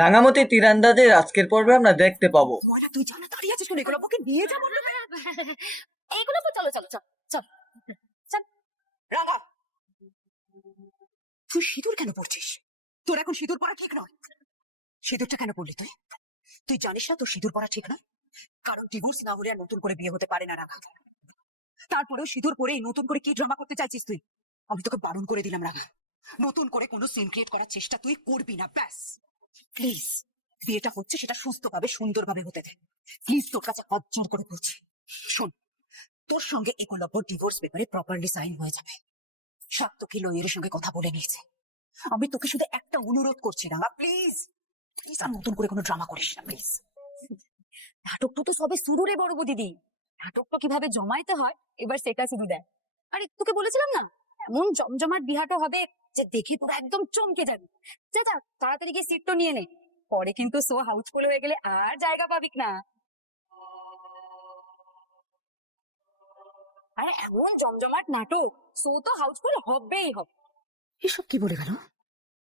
রাঙামাটি তীরন্দাজের আজকের পর্বে আমরা দেখতে পাবো ময়না তুই জানা দাঁড়িয়ে আছিস কেন? এগুলো ওকে নিয়ে যাবো এইগুলো তো চলো চলো চলো চল চল। রাঙা, তুই সিঁদুর কেন পড়ছিস? তোর এখন সিঁদুর পরা ঠিক নয়। সিঁদুরটা কেন পড়লি তুই? তুই জানিস না তোর সিঁদুর পরা ঠিক নয়? কারণ ডিভোর্স না হলে আর নতুন করে বিয়ে হতে পারে না রাঙা। তারপরেও সিঁদুর পরে নতুন করে কি ড্রামা করতে চাইছিস তুই? আমি তোকে বারণ করে দিলাম রাঙা, নতুন করে কোনো সিন ক্রিয়েট করার চেষ্টা তুই করবি না, ব্যাস। প্লিজ, বিয়েটা হচ্ছে সেটা সুস্থভাবে সুন্দরভাবে হতে দে। প্লিজ, তোর কাছে হাত জোর করে বলছি। শোন, তোর সঙ্গে একলব্য ডিভোর্স পেপারে প্রপারলি সাইন হয়ে যাবে। সাত্তকী লইয়ের সঙ্গে কথা বলে নিয়েছে। আমি তোকে শুধু একটা অনুরোধ করছি রাঙা, প্লিজ প্লিজ আর নতুন করে কোনো ড্রামা করিস না, প্লিজ। নাটকটা তো সবে শুরু রে বড় দিদি, নাটকটা কিভাবে জমাইতে হয় এবার সেটা শুরু দেয়। আরে তোকে বলেছিলাম না এমন জমজমাট বিহাটা হবে যে দেখে তোরা একদম চমকে যাবি। যা যা তাড়াতাড়ি গিয়ে সিটটা নিয়ে নে, পরে কিন্তু শো হাউসফুল হয়ে গেলে আর জায়গা পাবিক না। আরে এমন জমজমাট নাটক, শো তো হাউসফুল হবেই হবে। এসব কি বলে গেল?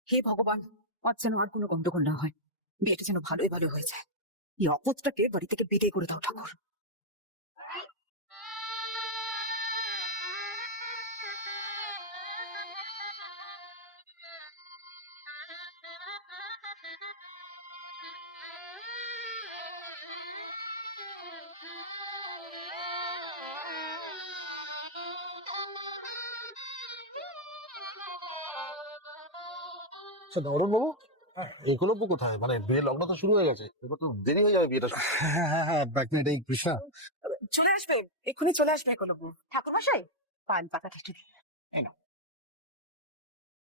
হে ভগবান, আর যেন আর কোনো গন্ডগোল না হয়, বিয়েটা যেন ভালোই ভালো হয়ে যায়। এই অপদটাকে বাড়ি থেকে বিদায় করে দাও ঠাকুর। আচ্ছা অরুণ বাবু, একলব্য কোথায়? মানে বিয়ের লগ্ন তো শুরু হয়ে গেছে, এবার তো দেরি হয়ে যাবে বিয়েটা শুরু। হ্যাঁ, এটাই কৃষ্ণা। চলে আসবে, এক্ষুনি চলে আসবে একলব্য। ঠাকুর মশাই, পান পাতা খেতে দিন।